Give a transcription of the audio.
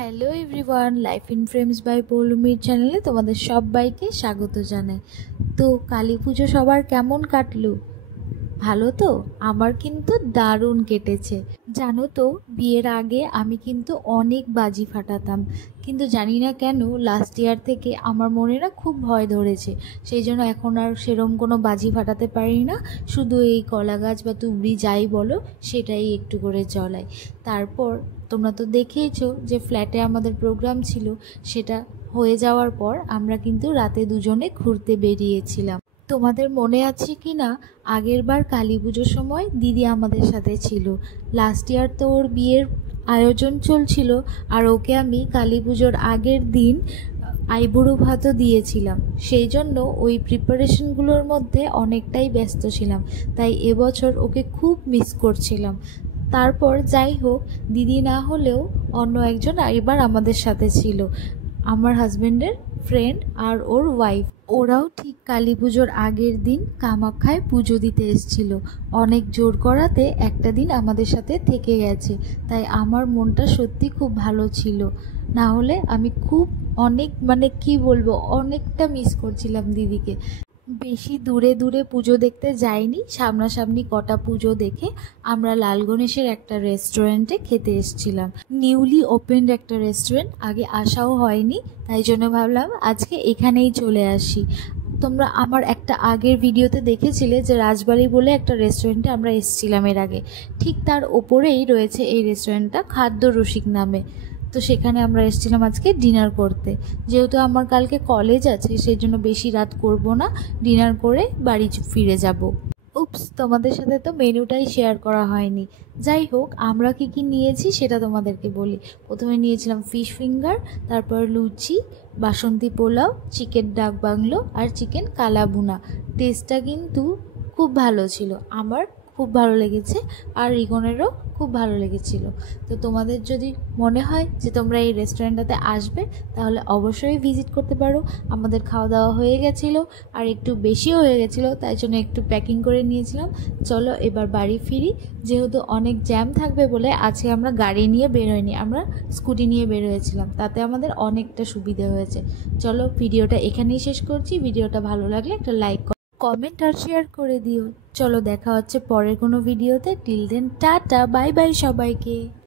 Hello everyone, life in frames by পৌলুমির চ্যানেলে তোমাদের সবাইকে স্বাগত জানাই। তো কালী পুজো সবার কেমন কাটলো? ভালো তো? আমার কিন্তু দারুণ কেটেছে। জানো তো, বিয়ের আগে আমি কিন্তু অনেক বাজি ফাটাতাম, কিন্তু জানি না কেন লাস্ট ইয়ার থেকে আমার মনে না খুব ভয় ধরেছে। সেই জন্য এখন আর সেরম কোনো বাজি ফাটাতে পারি না। শুধু এই কলা গাছ বা তুবড়ি যাই বলো সেটাই একটু করে জ্বলাই। তারপর তোমরা তো দেখেইছো যে ফ্ল্যাটে আমাদের প্রোগ্রাম ছিল, সেটা হয়ে যাওয়ার পর আমরা কিন্তু রাতে দুজনে ঘুরতে বেরিয়েছিলাম। তোমাদের মনে আছে কি না, আগের বার কালী পুজোর সময় দিদি আমাদের সাথে ছিল। লাস্ট ইয়ার তো ওর বিয়ের আয়োজন চলছিল, আর ওকে আমি কালী পুজোর আগের দিন আইবুড়ো ভাতও দিয়েছিলাম। সেই জন্য ওই প্রিপারেশনগুলোর মধ্যে অনেকটাই ব্যস্ত ছিলাম, তাই এবছর ওকে খুব মিস করছিলাম। তারপর যাই হোক, দিদি না হলেও অন্য একজন এবার আমাদের সাথে ছিল, আমার হাজব্যান্ডের ফ্রেন্ড আর ওর ওয়াইফ। ওরাও ঠিক কালী পুজোর আগের দিন কামাখ্যায় পুজো দিতে এসেছিল। অনেক জোর করাতে একটা দিন আমাদের সাথে থেকে গেছে, তাই আমার মনটা সত্যি খুব ভালো ছিল। না হলে আমি খুব কি বলবো, অনেকটা মিস করছিলাম দিদিকে। বেশি দূরে দূরে পুজো দেখতে যাইনি, সামনাসামনি কটা পুজো দেখে আমরা লাল গণেশের একটা রেস্টুরেন্টে খেতে এসেছিলাম। নিউলি ওপেন্ড একটা রেস্টুরেন্ট, আগে আসাও হয়নি, তাই জন্য ভাবলাম আজকে এখানেই চলে আসি। তোমরা আমার একটা আগের ভিডিওতে দেখেছিলে যে রাজবাড়ি বলে একটা রেস্টুরেন্টে আমরা এসেছিলাম এর আগে। ঠিক তার ওপরেই রয়েছে এই রেস্টুরেন্টটা, খাদ্য রসিক নামে। তো সেখানে আমরা এসেছিলাম আজকে ডিনার করতে। যেহেতু আমার কালকে কলেজ আছে, সেই জন্য বেশি রাত করব না, ডিনার করে বাড়ি ফিরে যাব। উপস, তোমাদের সাথে তো মেনুটাই শেয়ার করা হয়নি। যাই হোক, আমরা কি কি নিয়েছি সেটা তোমাদেরকে বলি। প্রথমে নিয়েছিলাম ফিশ ফিঙ্গার, তারপর লুচি, বাসন্তী পোলাও, চিকেন ডাক বাংলো আর চিকেন কালাবুনা। টেস্টটা কিন্তু খুব ভালো ছিল, আমার খুব ভালো লেগেছে, আর রিগনেরও খুব ভালো লেগেছিল। তো তোমাদের যদি মনে হয় যে তোমরা এই রেস্টুরেন্টটাতে আসবে, তাহলে অবশ্যই ভিজিট করতে পারো। আমাদের খাওয়া দাওয়া হয়ে গেছিলো, আর একটু বেশিও হয়ে গেছিলো, তাই জন্য একটু প্যাকিং করে নিয়েছিলাম। চলো এবার বাড়ি ফিরি। যেহেতু অনেক জ্যাম থাকবে বলে আজকে আমরা গাড়ি নিয়ে বের হইনি, আমরা স্কুটি নিয়ে বের হয়েছিলাম, তাতে আমাদের অনেকটা সুবিধে হয়েছে। চলো ভিডিওটা এখানেই শেষ করছি। ভিডিওটা ভালো লাগলে একটা লাইক, কমেন্ট আর শেয়ার করে দিও। চলো দেখা হচ্ছে পরের কোনো ভিডিওতে। Till then tata, bye bye সবাইকে।